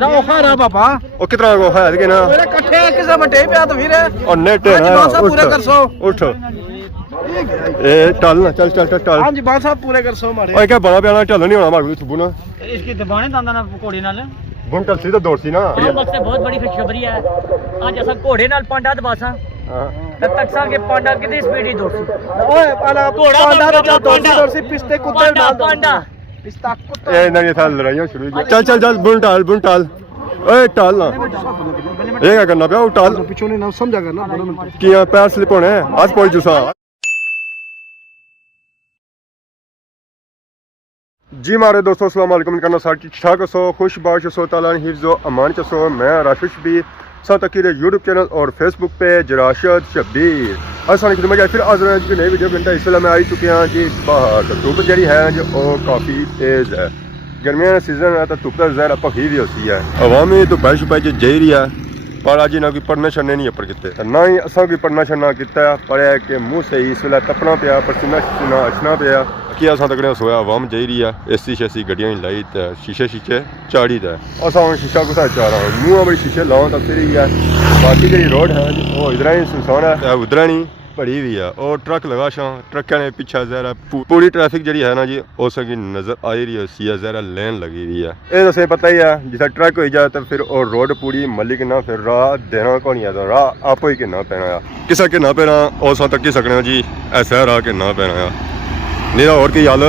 ਇਹਦਾ ਔਖਾ ਰਾ ਬਾਬਾ ਉਹ ਕਿਤਨਾ ਕੋ ਹੈ ਕਿ ਨਾ ਮੇਰੇ ਇਕੱਠੇ ਕਿਸੇ ਮਟੇ ਪਿਆ ਤਾਂ ਵੀਰ ਉਹ ਨੇਟੇ ਹਾਂਜੀ ਬਾਦ ਸਾਹਿਬ ਪੂਰੇ ਕਰ ਸੋ ਉੱਠ ਇਹ ਟਲ ਨਾ ਚੱਲ ਚੱਲ ਟਲ ਹਾਂਜੀ ਬਾਦ ਸਾਹਿਬ ਪੂਰੇ ਕਰ ਸੋ ਮਾਰੇ ਓਏ ਕਿਆ ਬੜਾ ਪਿਆਣਾ ਢਲ ਨਹੀਂ ਹੋਣਾ ਮਾਰ ਸੁਬੂ ਨਾ इसकी दबाने दांदा ना घोड़े नाल ਹੁਣ ਟਲ ਸੀ ਤਾਂ ਦੌੜ ਸੀ ਨਾ हम वक्त से बहुत बड़ी खुशखबरी है आज असा घोड़े नाल पांडा दबासा ਹਾਂ तब तक सा के पांडा कितनी स्पीड ही दौड़ सी ਓਏ ਪਾਲਾ ਪਾਂਡਾ ਦਾ ਦੋਸੀ ਪਿਸਤੇ ਕੁੱਤੇ ਨਾਲ पांडा ਪਿਸਤਾ ਕੁੱਤਾ ਇਹ ਨਵੀਂ ਸਾਲ ਲੜਾਈਆਂ ਸ਼ੁਰੂ ਹੋ ਗਈ ਚੱਲ ਚੱਲ ਚੱਲ ਬੁਣ ਟਲ ਓਏ ਟਲ ਨਾ ਇਹ क्या करना ਪਿਆ ਉਹ ਟਲ ਪਿੱਛੋਂ ਨੇ ਨਾ ਸਮਝਾ ਕਰਨਾ ਬੜਾ ਮਿੰਟ ਕੀ ਆ ਪੈਰ ਸਲਿਪ ਹੋਣੇ ਅੱਜ ਪਹੁੰਚ ਜੂਸਾ जी मारे दोस्तों अस्सलाम वालेकुम करना सारी ठीक ठाक सो खुश बाश सो ताला हिफ्ज़ो अमान चसो मैं राशिश भी साथ अकीर यूट्यूब चैनल और फेसबुक पे जराशद शब्बीर असल खिदमत फिर आज की नई वीडियो घंटा इस वेले मैं आई चुके हैं जी बाहर धुप जी है जो वो काफ़ी तेज़ है गर्मियों का सीजन है तो धुप का ज़हर भखी भी होती है अवामी तो बैश पाई जी जा रही है पर अज ना कोई पढ़ने छड़ने नहीं अपर किते ना ही असा कोई पढ़ना छड़ना किया पर है कि मुँह से ही इस वेले तपना पिया पसीना शसीना अछना पिया कि असा तकड़े सोया आवाम जा रही है एसी शैसी गड्डियां लाई तो शीशे चाड़ी दा असा हम शीशा कुछ चाह रहा हूँ मुँह बड़ी शीशे लाओ तो फिर ही है बाकी जी रोड है वो इधर ही सुनसान है उधर नहीं भड़ी हुई है और ट्रक लगा शां ट्रक ने पीछे जरा पूरी ट्रैफिक जी है ना जी उस की नजर आ रही है जरा लेन लगी हुई है ये तो पता ही है जिस ट्रक हो जाए तो फिर और रोड पूरी मली के ना फिर राह देना कौन है तो राह आप ही के ना पैना किसा के ना पैना उस तक ही सकना जी ऐसा राह के ना पैना नहीं और की हल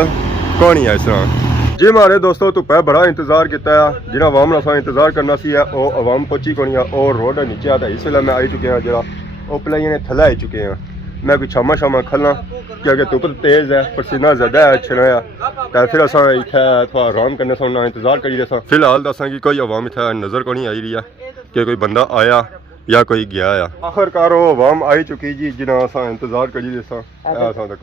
कौन ही है इस तरह जी हमारे दोस्तों धुप्पा बड़ा इंतजार किया जिन्हें अवाम ने इंतजार करना सी है वो अवाम पहुंची कौन है और रोड नीचे आता इस वे मैं आई चुके हैं जरा वो पलाइया ने थले आई चुके हैं मैं कोई शामा शामा खलना क्योंकि धुप तेज़ है पसीना ज़्यादा है छिड़ाया तो फिर असा इतना थोड़ा आराम करने से इंतजार करी रहे फिलहाल दसा कि कोई अवाम इतना नज़र को नहीं आई रही है कि कोई बंदा आया या कोई गया है आखिरकार वो अवाम आई चुकी जी जिन्हें असा इंतजार करी रहे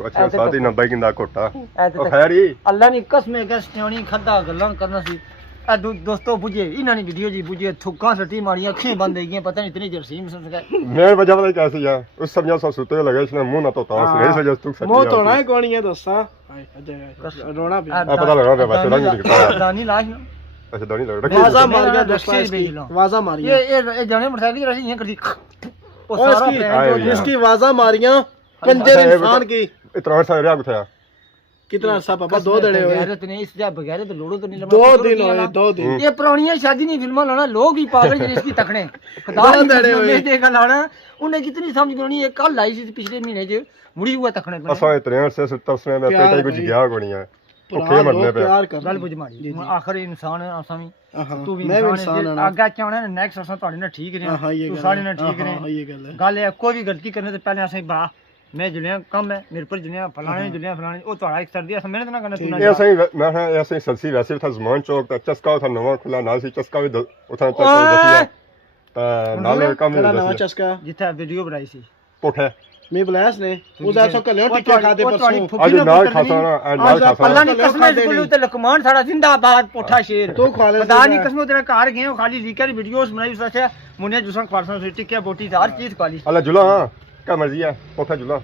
अच्छा साथ ही ना बाइक दा कोटा खैर ही अल्लाह ने कसम गस्टोनी खद्दा गल्लां करना सी दोस्तों बुझे इन्हां ने वीडियो जी बुझे थुक्का सटी मारियां अखीं बंद हो गई पता नहीं इतनी जरसीम समझ गए मैं वजह वाला कैसे यार उस समझा सा सुते लगे इसने मुंह ना तो इस वजह से तू सटी मुंह धोना ही कौन है दोस्ता रोना भी पता लगा बस रंग दिखता है दानी लाश ना अच्छा दानी लग रहा वाजा मार गया दोस्ता वाजा मारी ये जाने मोटरसाइकिल रही यहां करती और इसकी वाजा मारियां कंजर इंसान की इतना सा रहा उठाया कितना सा पापा 2 दिन हुए गैरत नहीं इस जा बगैर तो लोड़ो तो नहीं लगा 2 दिन हुए 2 दिन ये पुरानी शादी नहीं फिल्मा लाना लोग ही पागल जिस इसकी तकड़े खुदा ने देखा लाना उन्हें कितनी समझ नहीं है कल लाई थी पिछले महीने ज मुड़ी हुआ तकड़े असा इतने से तरसने में पेट कुछ गया कोनी है भूखे मरने पे प्यार कर गल बुझ मारी आखिर इंसान है असा भी तू भी मैं इंसान है आगे चाहना नेक्स्ट असा ਤੁਹਾਡੇ ਨਾਲ ਠੀਕ ਰਹੇ तू सारे ਨਾਲ ठीक रहे ये गल है गल है कोई भी गलती करने से पहले असा बा मैं जुलिया कम है मेरे पर जुलिया फलाने वो ਤੁਹਾਡਾ एक सर्दी असा मेहनत ना करना तू ना ये सही मैं है ऐसे सलसी वैसे था जमान चौक ता चस्का था नवा खुला नाल सी चस्का भी उठा चस्का दसिया ता नाल काम नवा चस्का जिथे वीडियो बनाई सी पोठे मैं बुलायास ने उस ऐसा कर लियो टिक्का खा दे परसों आज नाल खाता ना नाल खाता अल्लाह ने कसम स्कूल ते लकमान सारा जिंदाबाद पोठा शेर तो खा ले खुदा ने कसम तेरा घर गए खाली लीकर वीडियोस बनाई उस से मुने जुसा खवासा से टिक्का बोटी हर चीज खाली अल्लाह जुला हां क्या मर्जी है पोठा जुला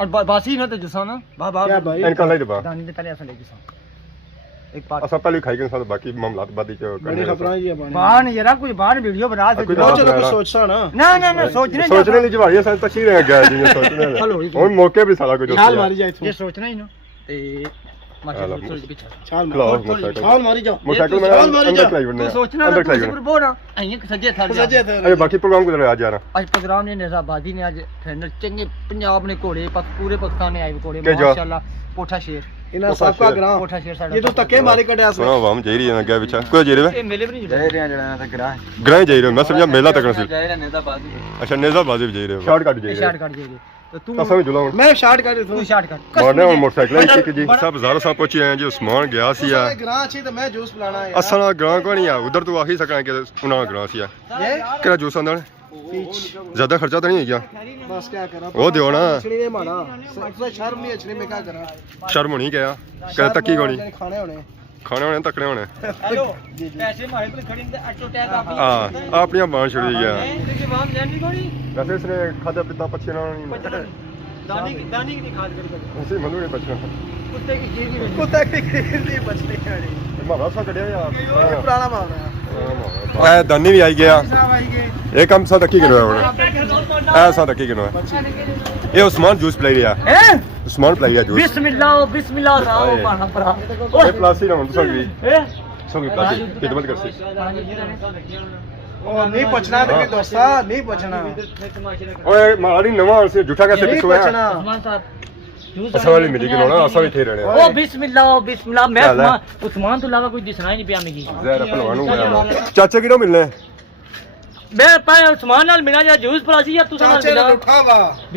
और बासी ना तो जुसा ना बाबा क्या भाई इनका ले दबा दानी ने पहले ऐसा ले जुसा एक बात असा पहले खाई के साथ बाकी मामलात बादी जो बड़ी खबरां ये बाहर नहीं जरा कोई बाहर वीडियो बना दे चलो कुछ सोचसा ना ना सोचने ली जवाड़ी साथ तक ही रह गया जी सोचने और मौके भी सारा कुछ छाल मारी जाए ये सोचना ही ना ते छाल मारी जाओ मोटरसाइकिल में अंदर चलाई बनने सोचना अंदर चलाई बोला अहीं सजे था अरे बाकी प्रोग्राम किधर आज जाना आज प्रोग्राम ने नेज़ा बाजी ने आज ट्रेनर चंगे पंजाब ने घोड़े पूरे पाकिस्तान ने आए घोड़े माशाल्लाह पोठा शेर इना सबका ग्राम पोठा शेर साडा ये तो तके मारे कड्या सुनो वाम जाई रही है गया पीछे कोई जाई रहे ए मेले भी नहीं जाई रहे जणा ता ग्राह जाई रहे मैं समझा मेला तक सी जाई रहे नेज़ा बाजी अच्छा नेज़ा बाजी भी जाई रहे शॉर्ट कट जाई रहे तो तू कसम जुला मैं शॉर्ट कर तू शॉर्ट कर मारने और मोटरसाइकिल की जी सब ज़ारा साहब पहुंचे हैं जो सामान गया सी है ग्रां छी तो मैं जूस पिलाना है असला ग्रां को नहीं है उधर तो आ ही सका कि उना ग्रां सी है क्या जूस अंदर ज्यादा खर्चा तो नहीं है क्या बस क्या करा वो दियो ना छड़ी ने माना सबसे शर्म नहीं छड़ी में क्या करा शर्म होनी क्या क्या तक्की कोनी खाने होने तकड़े होने हेलो पैसे मारे पर खड़ी ने ऑटो टैग आप हां अपनी बाण छुड़ी गया क्योंकि वाम जानी कोनी वैसे इसने खादा पिता पछे ना नहीं दानी की खाद कर उसी मनु ने बचना कुत्ते की खीर नहीं बचने वाली मारा सा कड़िया यार पुराना मामला है ਇਹ ਦਾਨੀ ਵੀ ਆਈ ਗਿਆ ਇਹ ਕੰਮ ਸਾਡਾ ਕੀ ਕਰਵਾ ਹੁਣ ਇਹ ਸਾਡਾ ਕੀ ਕਰਵਾ ਇਹ ਉਸਮਾਨ ਜੂਸ ਪਲਾਈ ਰਿਹਾ ਉਸਮਾਨ ਪਲਾਈ ਰਿਹਾ ਜੂਸ ਬਿਸਮਿल्लाह ਰਾਓ ਪਾਣਾ ਭਰਾ ਇਹ ਪਲਾਸਟਿਕ ਹੁਣ ਸੰਗੀ ਸੰਗੀ ਪਲਾਸਟਿਕ ਖਿਦਮਤ ਕਰਸੀ ਉਹ ਨਹੀਂ ਪੁੱਛਣਾ ਤੇ ਦੋਸਤਾ ਨਹੀਂ ਪੁੱਛਣਾ ਓਏ ਮਾਰੀ ਨਵਾਂ ਸੇ ਝੂਠਾ ਕੈਸੇ ਨਹੀਂ ਪਿਸੋ ਹੈ ਪੁੱਛਣਾ ਉਸਮਾਨ ਸਾਹਿਬ ਅਸਾਂ ਵਾਲੀ ਮਿਲੀ ਕਿ ਨਾ ਅਸਾਂ ਵੀ ਥੇ ਰਹਿਣੇ ओ बिस्मिल्लाह मैं उस्मान तो अलावा कोई दिसना ही नहीं पिया मिगी ਜ਼ਹਿਰ ਪਹਿਲਵਾਨ ਨੂੰ ਗਿਆ ਚਾਚਾ ਕਿਹੜਾ ਮਿਲਨੇ मैं पाए उस्मान नाल मिला जा जूस पलासी या तुसा नाल ਚਾਚੇ मिला ਨੂੰ ਉਠਾ ਵਾ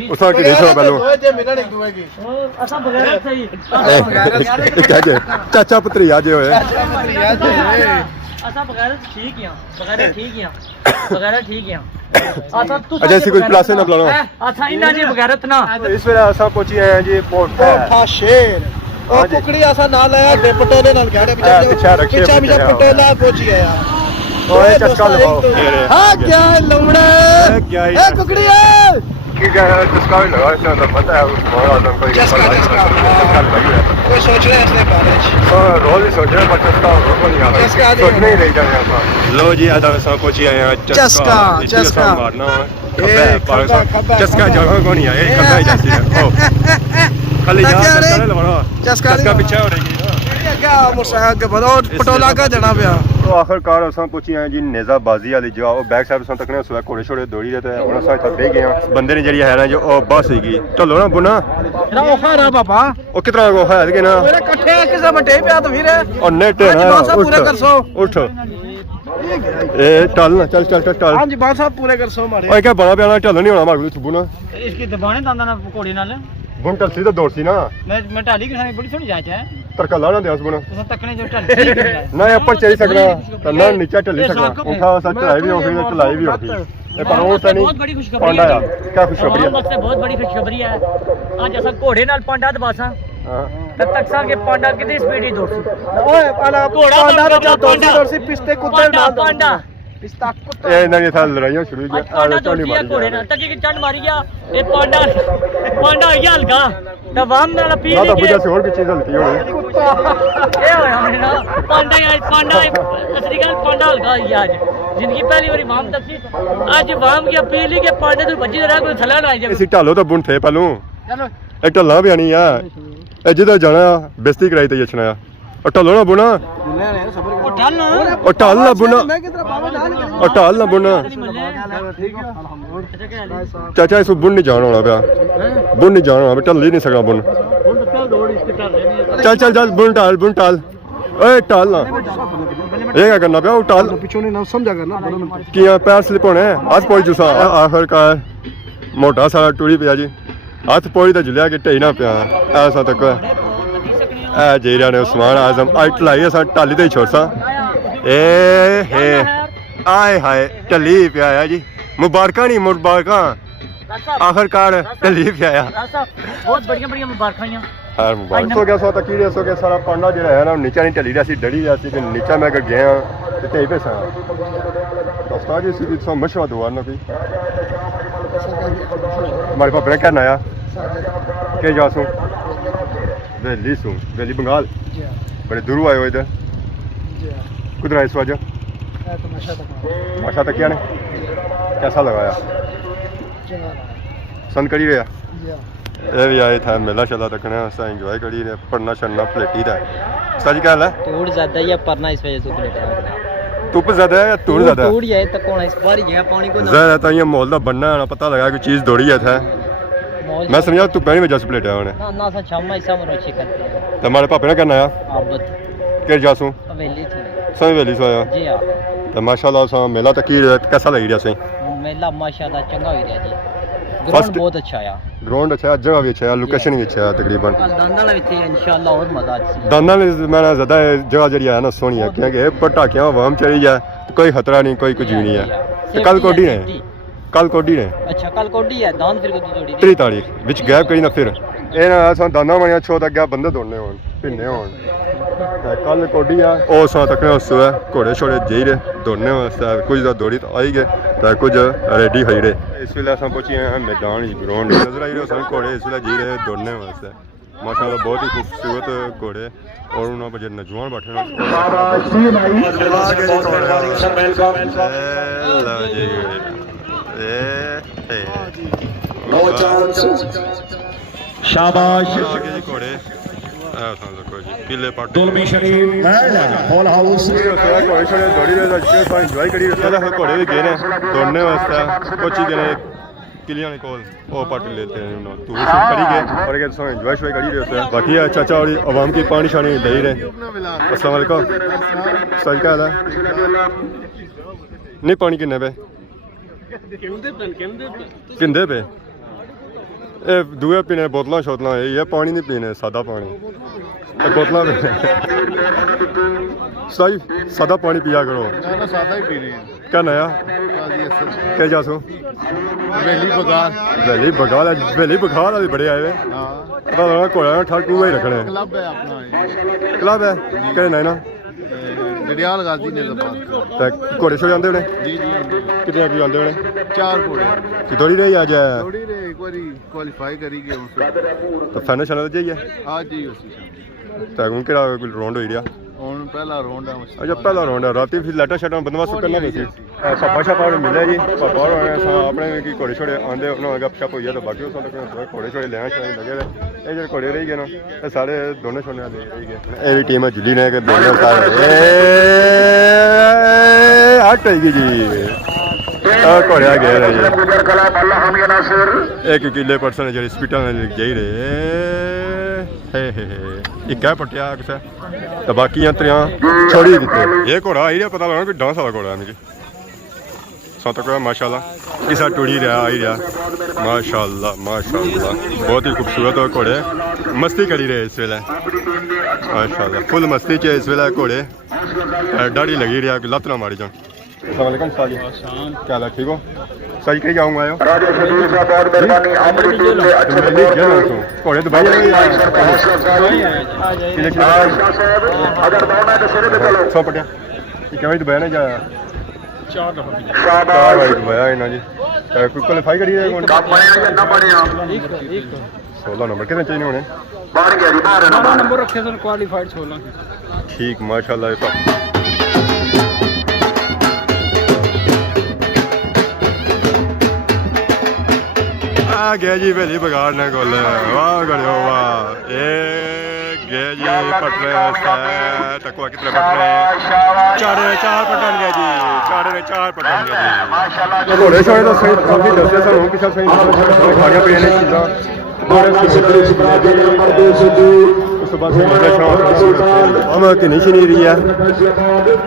ਉਸਾ ਕਿ ਦੇਸੋ ਪਹਿਲੋ ਦੋਏ ਤੇ ਮਿਲਣ ਇੱਕ ਦੂਏ ਕੀ असा बगैर सही ਚਾਚਾ ਚਾਚਾ ਪੁੱਤਰੀ ਆ ਜੇ ਹੋਏ असा बगैर ठीक है बगैर ठीक है असा तुसा अच्छा इसी कोई क्लासे ना बुलाओ अच्छा इना जे बगैरत ना इस ਵੇਲੇ ਅਸਾਂ ਪਹੁੰਚੇ ਆਏ ਜੀ ਪੋਠਾ ਕੋਠਾ ਸ਼ੇਰ ਉਹ ਕੁਕੜੀ ਆਸਾ ਨਾਲ ਆਇਆ ਡਿਪਟੋਲੇ ਨਾਲ ਘਾੜੇ ਪਿੱਛੇ ਰੱਖੇ ਪਿੱਛੇ ਪਟੋਲਾ ਪਹੁੰਚੀ ਆਇਆ ਓਏ ਚਸਕਾ ਲਵਾਓ ਹਾਂ ਕੀ ਲੰਗੜਾ क्या ए कुकड़ी है की क्या चस्का भी लगा इसका तो पता है उसको आदम कोई चस्का वो सोच रहे हैं इसने बारिश रोज ही सोच रहे पर चस्का को नहीं आ रहा सोच नहीं रही जाने का लो जी आधा सब पहुंची आए हैं चस्का मारना चस्का जगह को नहीं आए खब्बा ही जाती है ओ खाली जा चले लो चस्का पीछे हो रही है क्या मुसाहब के बदो पटोला का जना पिया तो आखिरकार असां पहुंची आए जी नेज़ा बाजी वाली जगह ਉਹ ਬੈਕ ਸਾਈਡ ਤੋਂ ਤੱਕਨੇ ਸਵੇ ਘੋੜੇ ਛੋੜੇ ਦੌੜੀ ਰਹੇ ਤੇ ਉਹਨਾਂ ਸਾਈਡ ਤੱਕ ਬਹਿ ਗਏ ਬੰਦੇ ਨੇ ਜਿਹੜੀ ਹੈ ਨਾ ਜੋ ਉਹ ਬੱਸ ਸੀਗੀ ਚਲੋ ਨਾ ਬੁਨਾ ਨਾ ਉਹ ਖਾਰਾ ਬਾਬਾ ਉਹ ਕਿਤਨਾ ਕੋ ਹੈ ਕਿ ਨਾ ਮੇਰੇ ਇਕੱਠੇ ਕਿਸੇ ਮਟੇ ਪਿਆ ਤਾਂ ਵੀਰ ਉਹ ਨੇਟ ਹੈ ਪੂਰੇ ਕਰ ਸੋ ਉੱਠ ਇਹ ਟਲ ਨਾ ਚੱਲ ਹਾਂਜੀ ਬਾਦ ਸਾਹਿਬ ਪੂਰੇ ਕਰ ਸੋ ਮਾਰੇ ਓਏ ਕਿਆ ਬੜਾ ਪਿਆਣਾ ਢਲ ਨਹੀਂ ਹੋਣਾ ਮਾਗੂ ਬੁਨਾ इसकी दबाने दांदा ना कोड़ी नाल ਬੁਨ ਟਲ ਸੀ ਤਾਂ ਦੌੜ ਸੀ ਨਾ मैं टाली के सामने बड़ी थोड़ी जांच है ਤਰਕਾ ਲਾ ਨਾ ਦਿਆਸ ਬੁਨਾ तुसा तकने जो टल ਨਾ ਉੱਪਰ ਚੜੀ ਸਕਦਾ ਤਾਂ ਨਾ ਨੀਚੇ ਢਲੀ ਸਕਦਾ ਉਠਾ ਸੱਚ ਚੜਾਈ ਵੀ ਹੋਗੀ ਤੇ ਚਲਾਈ ਵੀ ਹੋਗੀ ਇਹ ਪਰ ਉਹ ਤਾਂ बहुत बड़ी ਨਹੀਂ खुशखबरी ਪਾਂਡਾ ਆ ਕਿਆ ਖੁਸ਼ਖਬਰੀ है बहुत बड़ी खुशखबरी है आज ऐसा घोड़े नाल पांडा दबासा ਹਾਂ तब तक सा के पांडा कितनी स्पीड ही दौड़सी ਓਏ ਆਲਾ ਪਾਂਡਾ ਦਾ ਦੋਸੀ ਪਿਸਤੇ ਕੁੱਤੇ ਨਾਲ पांडा ਪਿਸਤਾ ਕੁੱਤੇ ਇਹ ਇਹਨਾਂ ਦੀ ਥਾਂ ਲੜਾਈਆਂ ਸ਼ੁਰੂ ਹੋ आज पांडा दौड़ी है घोड़े नाल तक की चंड मारी गया ये पांडा हो गया हल्का तो वाम नाल पी ਨਾ ली ਤਾਂ बुझा से और भी चीज हल्की होगी ये होया मेरे ना पांडा असली गल पांडा हल्का हो गया आज जिंदगी पहली बारी वाम दसी आज वाम की अपील ही के पांडे तो बची रहा कोई थला ना आ जाए इसी ढालो तो बुन थे पहलू चलो ਇਹ ਢੱਲਾਂ ਵੀ ਆਣੀ ਆ ਇਹ ਜਿੱਦਾਂ ਜਾਣਾ ਬੇਇੱਜ਼ਤੀ ਕਰਾਈ ਤੇ ਜਸ਼ਨਾ ਆ ਉਹ ਢੱਲੋ ਨਾ ਬੁਣਾ ਉਹ ਢਲ ਨਾ ਉਹ ਢੱਲ ਨਾ ਬੁਣਾ ਮੈਂ ਕਿਧਰ ਬਾਬਾ ਨਾਲ ਉਹ ਢੱਲ ਨਾ ਬੁਣਾ ਠੀਕ ਹੈ ਅਲਹਮਦੁਲਿਲਾ ਚਾਚਾ ਇਸ ਬੁਣ ਨਹੀਂ ਜਾਣ ਹੋਣਾ ਪਿਆ ਬੁਣ ਨਹੀਂ ਜਾਣ ਹੋਣਾ ਢੱਲ ਹੀ ਨਹੀਂ ਸਕਦਾ ਬੁਣ ਚੱਲ ਬੁਣ ਢਾਲ ਓਏ ਢਾਲ ਨਾ ਇਹ क्या करना ਪਿਆ ਉਹ ਢਾਲ ਪਿੱਛੋਂ ਨੇ ਨਾ ਸਮਝਾ ਕਰਨਾ ਕੀ ਆ ਪੈਰ ਸਲਿਪ ਹੋਣੇ ਹੱਥ ਪੋਈ ਜੁਸਾ ਆਖਰਕਾਰ ਮੋਟਾ ਸਾਰਾ ਟੁਰੀ ਪਿਆ ਜੀ ਹੱਥ ਪੋਈ ਤਾਂ ਜੁਲਿਆ ਕਿ ਢਈ ਨਾ ਪਿਆ ਐਸਾ ਤੱਕ ਐ ਜੇਰਿਆ ਨੇ ਉਸਮਾਨ ਆਜ਼ਮ ਆਈ ਢਲਾਈ ਅਸਾਂ ਢਾਲੀ ਤੇ ਹੀ ਛੋੜਸਾਂ ਏ ਹੇ ਆਏ ਹਾਏ ਢਲੀ ਪਿਆ ਆ ਜੀ ਮੁਬਾਰਕਾਂ ਨਹੀਂ ਮੁਬਾਰਕਾਂ ਆਖਰਕਾਰ ਢਲੀ ਪਿਆ ਆ बहुत बढ़िया बढ़िया मुबारकां ਯਾਰ ਮੁਬਾਰਕ ਹੋ ਗਿਆ ਸੋ ਤਾਂ ਕੀ ਦੱਸੋ ਕਿ ਸਾਰਾ ਪਾਂਡਾ ਜਿਹੜਾ ਹੈ ਨਾ ਨੀਚਾ ਨਹੀਂ ਢਲੀ ਰਿਹਾ ਸੀ ਡੜੀ ਰਿਹਾ ਸੀ ਤੇ ਨੀਚਾ ਮੈਂ ਗਿਆ ਤੇ ਤੇ ਪੈਸਾ ਦੋਸਤਾਂ ਜੀ ਸੀ ਸੋ ਮਸ਼ਵਾ ਦੁਆ ਨਾ ਵੀ हमारे पापा ने कहना आया के जासू वैली बंगाल बड़े दूर आए हो इधर किधर आए इस वजह तमाशा तक क्या ने कैसा लगाया संत करी रहा ये भी आए था मेला चला तकने असा एंजॉय करी रहे पढ़ना छड़ना प्लेटी दा सच क्या है तोड़ ज्यादा या परना इस वजह से प्लेट धुप ज्यादा है या तूड़ ज्यादा तोड़ जाए तो कौन इस बार गया पानी को ज्यादा तो ये मोल दा बनना है पता लगा कि चीज दौड़ी है था मैं समझा तू पहली वजह से प्लेट है उन्हें ना सा छामा ऐसा मरो अच्छी करते हैं तो हमारे पापा ने कहना आया आबत के जासू हवेली थी सही वेली सोया जी हां तो माशाल्लाह सा मेला तक की कैसा लगी रहा सही मेला माशाल्लाह चंगा हो गया जी First- ग्राउंड बहुत अच्छा आया ग्राउंड अच्छा है जगह भी अच्छा है लोकेशन भी अच्छा है तकरीबन दांदा में थे इंशाल्लाह और मजा अच्छी दाना में मैंने ज़्यादा जगह जड़ी है ना सोनी है क्योंकि पटाखियाँ वम चढ़ी जाए तो कोई खतरा नहीं कोई कुछ भी नहीं है तो कल कोडी ने अच्छा कल कोडी है दान फिर को जोड़ी 3 तारीख विच गैप करी ना फिर ਇਹ ਨਾ ਅਸਾਂ ਦਾਨਾ ਬਣਿਆ ਛੋ ਤੱਕ ਗਿਆ ਬੰਦੇ ਦੋੜਨੇ ਹੋਣ ਪਿੰਨੇ ਹੋਣ ਕੱਲ ਕੋਡੀ ਆ ਉਹ ਸਾਂ ਤੱਕ ਉਸ ਘੋੜੇ ਛੋੜੇ ਜਈ ਰੇ ਦੋੜਨੇ ਵਾਸਤੇ ਕੁਝ ਦਾ ਦੌੜੀ ਤਾਂ ਆਈ ਗਏ ਤਾਂ ਕੁਝ ਰੈਡੀ ਹੋਈ ਰੇ ਇਸ ਵੇਲੇ ਅਸਾਂ ਪਹੁੰਚੇ ਹਾਂ ਮੈਦਾਨ ਜੀ ਗਰਾਊਂਡ ਨਜ਼ਰ ਆਈ ਰਹੇ ਸਾਨੂੰ ਘੋੜੇ ਇਸ ਵੇਲੇ ਜੀ ਰਹੇ ਦੋੜਨੇ ਵਾਸਤੇ माशाल्लाह बहुत ही खूबसूरत घोड़े और उन्होंने पर जो नौजवान बैठे हैं शाबाश घोड़े किले दुलमी शरीफ हॉल हाउस घोड़े छोड़े दौड़ी रहे इंजॉय करी घोड़े भी गए हैं दौड़ने वास्ते कुछ ही गए किलियां ने कोल वो पार्टी लेते हैं तो वो सब करी गए और के सो एंजॉय शॉय करी रहे होते हैं बाकी चाचा और आवाम की पानी शानी दे रहे अस्सलाम वालेकुम सही क्या हाल है नहीं पानी किन्ने पे किंदे पे ए दूए पीने बोतलां शोतलां ये पानी नहीं पीने सादा पानी बोतलां सही सादा पानी पिया करो सादा ही पी रहे हैं क्या नया क्या जासो वैली बगाल वाले बड़े आए हुए पता लगा घोड़ा ठल टूआ ही रखने क्लब है अपना क्लब है क्या ना ना जड़ियाल गाजी ने घोड़े छोड़े आते होने जी जी कितने अभी आते होने 4 घोड़े दौड़ी रही आज थोड़ी रे एक बार क्वालीफाई करी गए तो फाइनल शानल जाइए आज ही उसी तो हूँ कि राउंड हो गया ਹੁਣ ਪਹਿਲਾ ਰਾਉਂਡ ਹੈ अच्छा पहला राउंड है राती फिर लाइटा शाटा बंदोबस्त करना नहीं पापा शापा मिले जी पापा अपने की घोड़े छोड़े आंदे उन्होंने गप शप हुई है तो बाकी उस घोड़े छोड़े लेना शाने लगे ये जो घोड़े रही गए ना ये सारे दोनों छोड़ने वाले रही गए ये टीम है जुली ने हट आएगी जी घोड़े आ गए एक किले परसन जो हॉस्पिटल जाई रहे एक है पटिया किसे तो बाकी त्रियां छोड़ी दिते ये घोड़ा आई रहा पता लगा कि डांस वाला घोड़ा है मिगी सत को माशाल्लाह किसा टुड़ी रहा आई रहा माशाल्लाह माशाल्लाह बहुत ही खूबसूरत और घोड़े मस्ती करी रहे इस वेले माशाल्लाह फुल मस्ती च इस वेले घोड़े दाढ़ी लगी रहा लत ना मारी जान अस्सलाम वालेकुम साजी क्या हाल है ठीक हो सही कहीं जाऊंगा आयो घोड़े तो भाई सौ पटिया क्या भाई दुबई ने जाया 4 भाई दुबई इन्हों जी कोई क्वालीफाई करी 16 नंबर कितने चाहिए होने ਨੰਬਰ ਰੱਖੇ ਸਨ ਕੁਆਲੀਫਾਈਡ 16 ठीक माशाल्लाह आ गया जी वेली बगाड़ ने गोल वाह गड़ियो वाह ये गया जी पटरे टकुआ कितने पटरे चार पटन गया जी चार पटन गया जी घोड़े छोड़े तो सही काफी दसे सर हूँ किसा सही खाने पीने चीज़ां हम कि नहीं रही है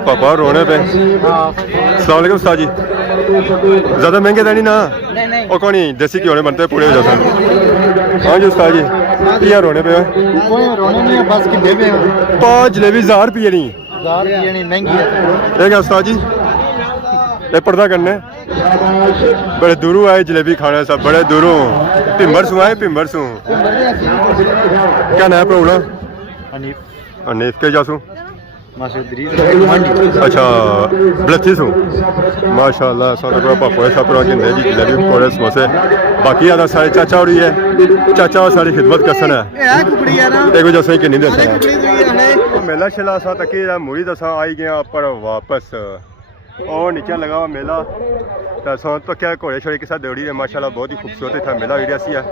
पापा रोने पे अस्सलाम वालेकुम उस्ताद जी ज़्यादा महंगे तो नहीं ना और कौन नहीं देसी घी होने बनते पूरे हो जाते हाँ जी उस्ताद जी क्या रोने पे रोने नहीं बस कि देवे 5 जलेबी 1000 रुपये नहीं महंगी है क्या उस्ताद जी ये पर्दा करने बड़े दूरों आए जलेबी खाने सब बड़े दूरों भिम्बर सू आए भिम्बर सू क्या नया प्रॉब्लम अनीफ के जासू अच्छा बलथी सू माशाल्लाह सारे पापा छापर जिंदे जी जलेबी पकौड़े समोसे बाकी आदा सारे चाचा उड़ी है चाचा सारी खिदमत करसन है एक जैसे कि नहीं दसा मेला शेला सा तक मुड़ी दसा आई गया पर वापस और नीचे लगा हुआ मेला तो क्या घोड़े छोड़े के साथ दौड़ी है माशाल्लाह बहुत ही खूबसूरत था मेला एरिया सी है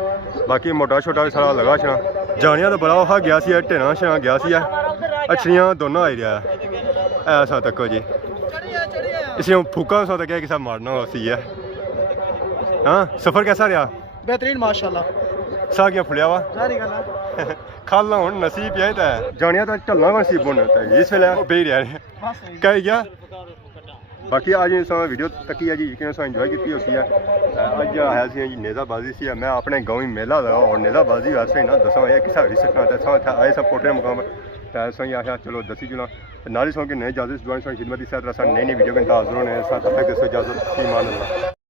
बाकी मोटा छोटा सारा लगा छा जानिया तो बड़ा औखा गया सी ढेना शना गया सी अच्छियाँ दोनों आई रहा ऐसा तको जी इसे फूका सा तक किसा मारना सी है हाँ सफ़र कैसा रहा बेहतरीन माशाल्लाह सा क्या फुलिया वा खाला हूँ नसीब यही तो है जानिया तो ढलना नसीब होना इस वेले बे रहा कह गया बाकी आज वीडियो तकी है जी कि इंजॉय की होती है अज आया जी नेजा बाजी सी मैं अपने गाँव ही मेला लगा और नेजा बाजी वैसे ना दसा ये किसा हरी सकना आए सब पोटे मुकाम सही आया चलो दसी चलो नाली सौ की नई इजाजत दुआ खिदमत नई वीडियो के हाजिर होने तक इजाजत ईमान अल्लाह।